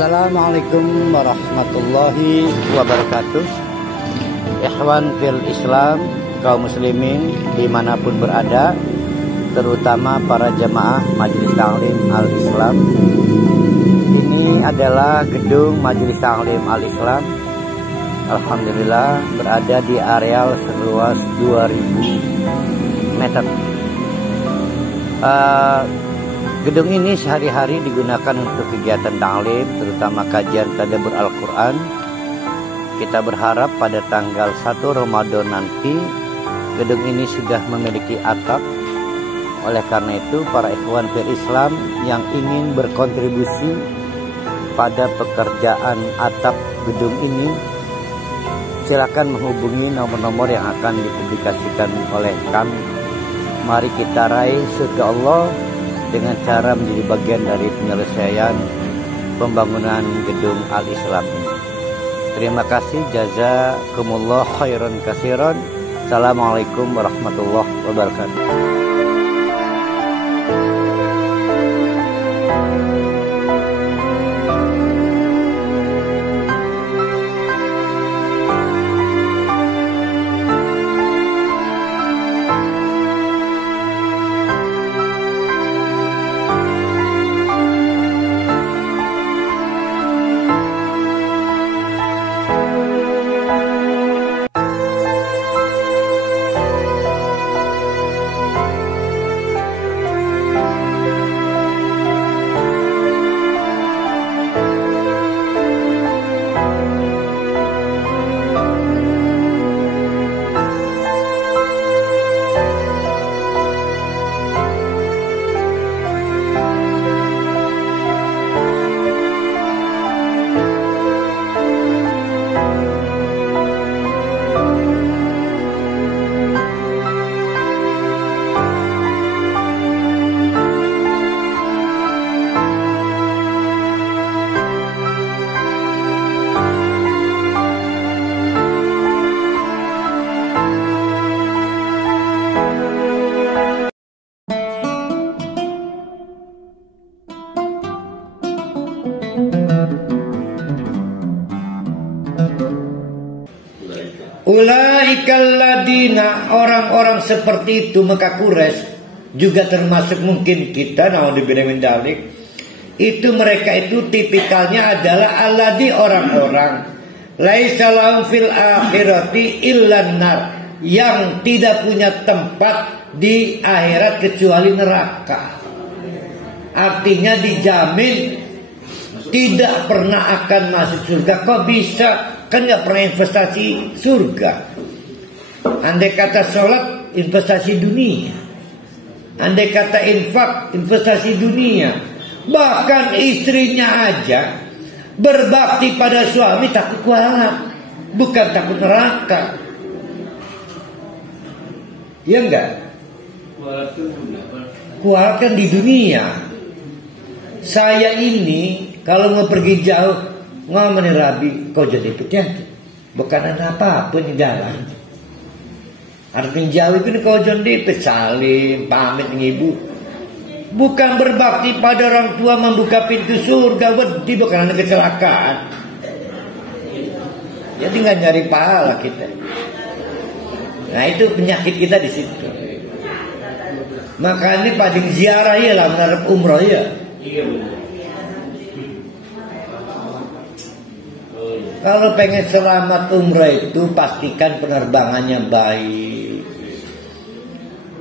Assalamualaikum warahmatullahi wabarakatuh. Ikhwan fil Islam, kaum muslimin dimanapun berada, terutama para jamaah Majelis Ta'lim Al-Islam. Ini adalah gedung Majelis Ta'lim Al-Islam. Alhamdulillah berada di areal seluas 2000 meter. Gedung ini sehari-hari digunakan untuk kegiatan ta'lim, terutama kajian tadabbur Al-Quran. Kita berharap pada tanggal 1 Ramadan nanti gedung ini sudah memiliki atap. Oleh karena itu, para ikhwan fil Islam yang ingin berkontribusi pada pekerjaan atap gedung ini, silakan menghubungi nomor-nomor yang akan dipublikasikan oleh kami. Mari kita raih surga Allah dengan cara menjadi bagian dari penyelesaian pembangunan gedung Al-Islam ini. Terima kasih, jazakumullah khairan katsiran. Assalamualaikum warahmatullahi wabarakatuh. Ulaikal ladina, orang-orang seperti itu Mekah Quraisy, juga termasuk mungkin kita, naudzubillah min dzalik, itu mereka itu tipikalnya adalah alladzi, orang-orang laisa lahum fil akhirati illan nar, yang tidak punya tempat di akhirat kecuali neraka. Artinya dijamin tidak pernah akan masuk surga. Kok bisa? Kan gak pernah investasi surga. Andai kata sholat, investasi dunia. Andai kata infak, investasi dunia. Bahkan istrinya aja berbakti pada suami takut kualat, bukan takut neraka. Ya enggak? Kualat kan di dunia. Saya ini kalau mau pergi jauh, ngomongin Rabi, kau jadi hati-hati. Bukan ada apa-apa di jalan. Artinya jauh itu kau jadi salim, pamit dengan ibu. Bukan berbakti pada orang tua membuka pintu surga, wedi bukan ada kecelakaan. Jadi nggak nyari pahala kita. Nah itu penyakit kita di situ. Makanya paling ziarah ya lah, menarap umroh ya. Kalau pengen selamat umrah itu pastikan penerbangannya baik.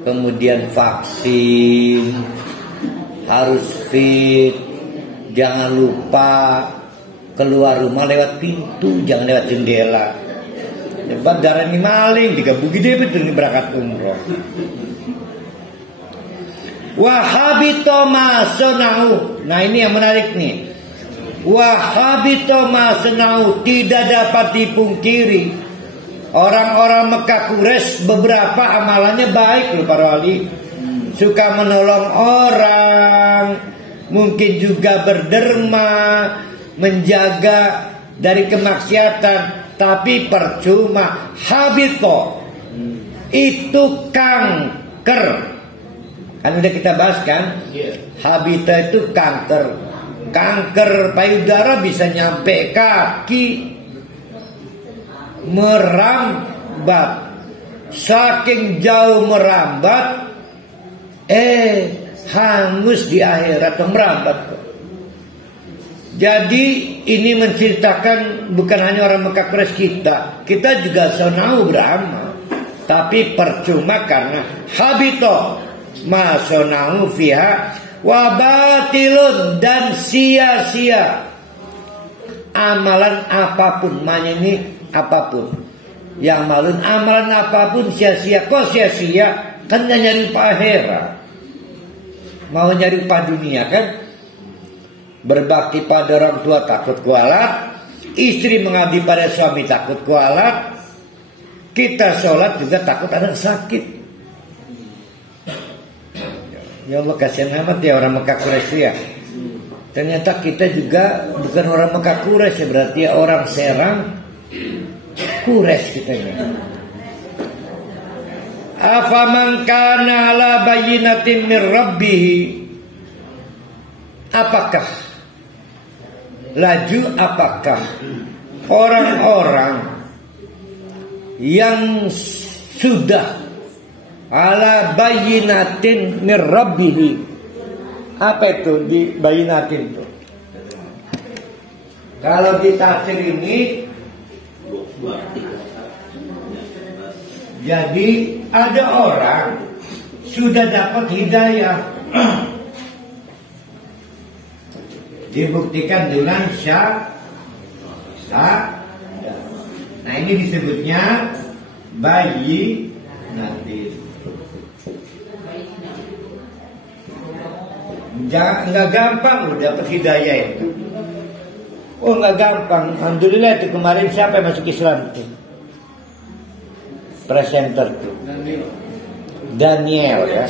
Kemudian vaksin, harus fit. Jangan lupa keluar rumah lewat pintu, jangan lewat jendela. Sebab darah ini maling, digabugi dia betul ini berangkat umrah. Wahabito masonau. Nah ini yang menarik nih. Wahabito masenau, tidak dapat dipungkiri orang-orang Mekah Quraisy beberapa amalannya baik loh para wali. Suka menolong orang, mungkin juga berderma, menjaga dari kemaksiatan, tapi percuma. Habito itu kanker. Kan udah kita bahas kan? Habito itu kanker. kanker payudara bisa nyampe kaki, merambat. Saking jauh merambat, hangus di akhirat, merambat. Jadi ini menceritakan bukan hanya orang Mekah Quraisy kita juga sonau beramal, tapi percuma karena habito ma sonau fiha wa batilun, dan sia-sia amalan apapun, ini apapun. Yang malun amalan apapun sia-sia. Kok sia-sia? Kan nyari upah akhirat. Mau nyari upah dunia kan? Berbakti pada orang tua takut kualat, istri mengabdi pada suami takut kualat, kita sholat juga takut anak sakit. Ya Allah, kasihan amat ya orang Mekah Quraisy ya. Ternyata kita juga bukan orang Mekah Quraisy ya, berarti ya orang Serang Quraisy kita ini. Afaman kana ala bayyinatin min rabbih, apakah orang-orang yang sudah ala bayyinatin min rabbih, apa itu di bayyinatin itu? Kalau di tafsir ini, jadi ada orang sudah dapat hidayah, dibuktikan dengan syahadat. Nah ini disebutnya bayi nanti. Nggak gampang udah dapat hidayah itu. Oh nggak gampang. Alhamdulillah itu kemarin siapa yang masuk Islam itu? Presenter tuh Daniel ya.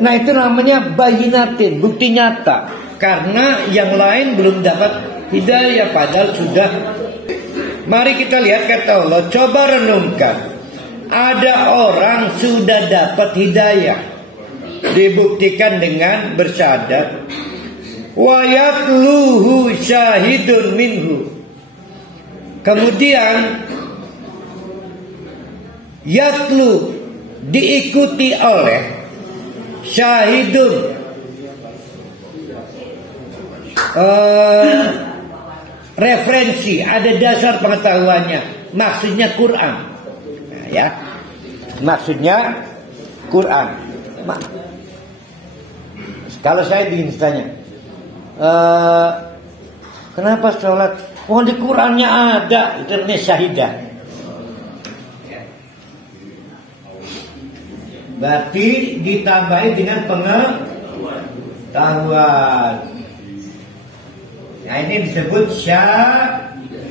Nah itu namanya bayinatin, bukti nyata. Karena yang lain belum dapat hidayah padahal sudah. Mari kita lihat kata Allah, coba renungkan. Ada orang sudah dapat hidayah, dibuktikan dengan bersyahadat. Wa yatluhu syahidun minhu. Kemudian yatlu diikuti oleh syahidun, referensi, ada dasar pengetahuannya, maksudnya Quran. Nah, ya, maksudnya Quran. Kalau saya ditanya, kenapa sholat? Oh di Qurannya ada, itu namanya syahidah. Berarti ditambahi dengan pengetahuan. Nah ini disebut syahidun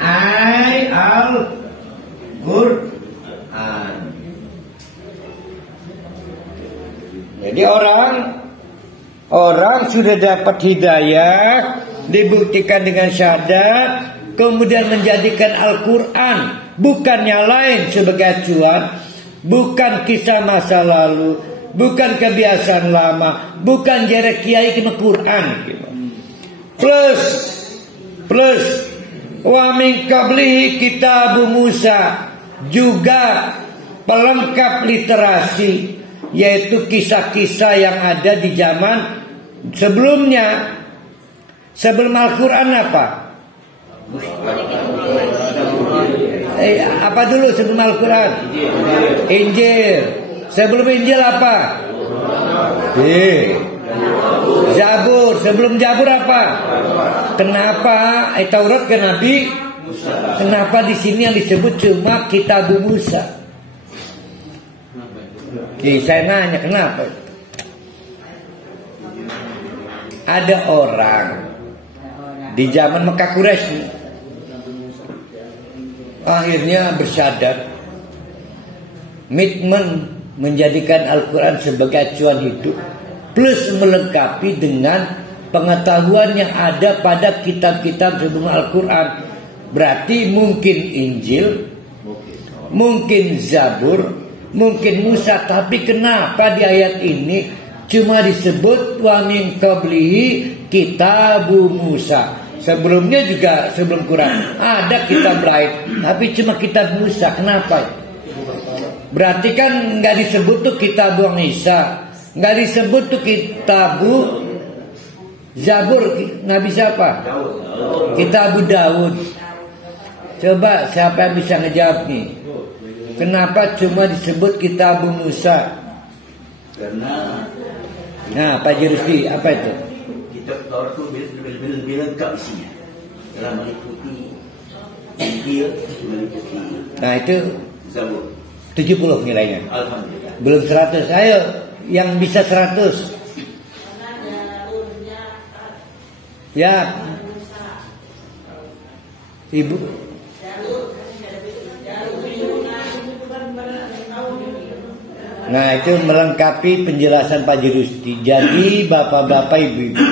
ay al-Qur'an. Jadi orang sudah dapat hidayah, dibuktikan dengan syahadat, kemudian menjadikan Al-Quran bukannya lain sebagai acuan, bukan kisah masa lalu, bukan kebiasaan lama, bukan jerek kiai kena Quran. Plus wa min qablihi kitab Musa, juga pelengkap literasi, yaitu kisah-kisah yang ada di zaman sebelumnya. Sebelum Al-Quran apa? Apa dulu sebelum Al-Quran? Injil. Sebelum Injil apa? Zabur. Sebelum Zabur apa? Kenapa Taurat ke Nabi? Kenapa di sini yang disebut cuma kitab Musa? Jadi saya nanya kenapa? Ada orang di zaman Mekah Quraisy akhirnya bersyahadat, menjadikan Al-Quran sebagai acuan hidup, plus melengkapi dengan pengetahuan yang ada pada kitab-kitab sebelum Al-Quran. Berarti mungkin Injil, mungkin Zabur, mungkin Musa. Tapi kenapa di ayat ini cuma disebut wa min qablihi kitabu Musa. Sebelumnya juga sebelum Quran ada kitab lain, tapi cuma kitab Musa. Kenapa? Berarti kan nggak disebut tuh kitab Isa, nggak disebut tuh kitab Zabur. Nabi siapa? Kitab Daud. Coba siapa yang bisa ngejawab nih? Kenapa cuma disebut kitab Musa? Karena Pak Jerusti, apa itu? kitab Taurat itu lebih lengkap isinya. Telah meliputi Injil, meliputi Itu Zabur. 70 nilainya. Alhamdulillah. Belum 100. Ayo yang bisa 100. Ya. Ibu. Nah, itu melengkapi penjelasan Pak Jerusti. Jadi bapak-bapak, ibu-ibu,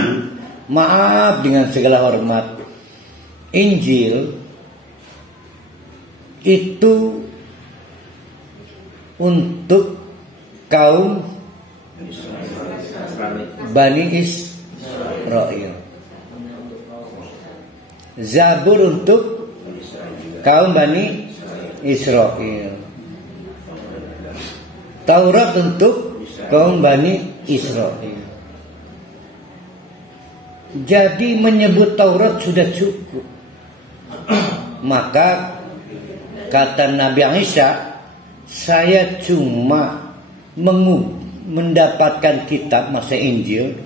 maaf dengan segala hormat, Injil itu untuk kaum Bani Israel. Zabur untuk kaum Bani Israel. Taurat untuk kaum Bani Israel. Jadi menyebut Taurat sudah cukup. Maka kata Nabi Isa, saya cuma mendapatkan kitab masa Injil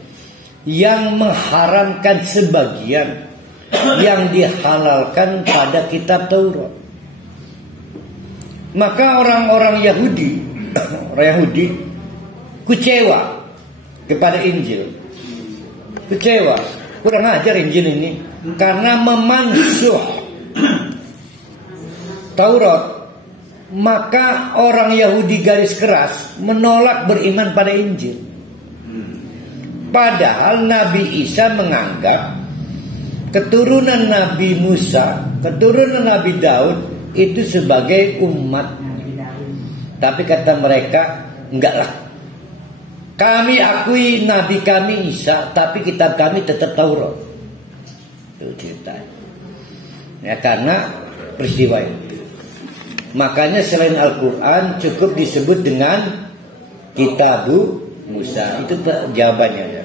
yang mengharamkan sebagian yang dihalalkan pada kitab Taurat. Maka orang-orang Yahudi kecewa kepada Injil. Kecewa, kurang ajar Injil ini karena memansuh Taurat. Maka orang Yahudi garis keras menolak beriman pada Injil. Padahal Nabi Isa menganggap keturunan Nabi Musa, keturunan Nabi Daud itu sebagai umat. Tapi kata mereka, enggaklah. Kami akui Nabi kami Isa, tapi kitab kami tetap Taurat. Itu cerita. Ya, karena peristiwa itu. Makanya selain Al-Quran cukup disebut dengan Kitabu Musa. Itu jawabannya. Ya.